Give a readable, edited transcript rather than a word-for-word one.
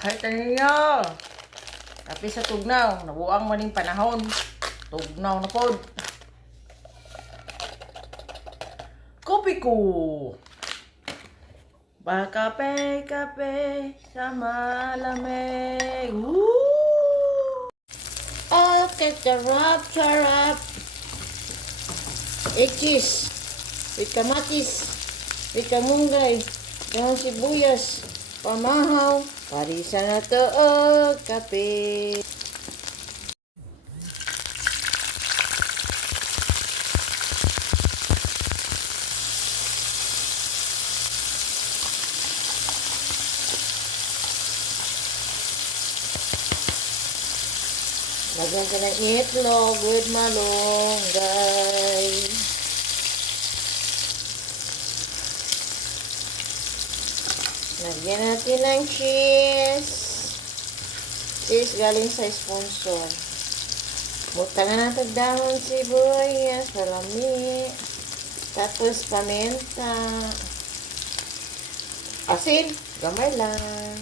Hay tayo. Tapi sa tugnaw, nabuang maning panahon. Tugnaw na pod. Kopi ko. Kape, kape sa malamig. Woo! Oh, charap. Cheese. With kamatis. With kamunggay. Dengan sibuyas. Pamahaw. Parisa na to, oh, kape. Lagyan ka ng itlog with malunggay. Lagyan natin ng cheese. Cheese galing sa sponsor. Butangan natin dahon sibuyas, salami. Tapos paminta. Asin, gamay lang.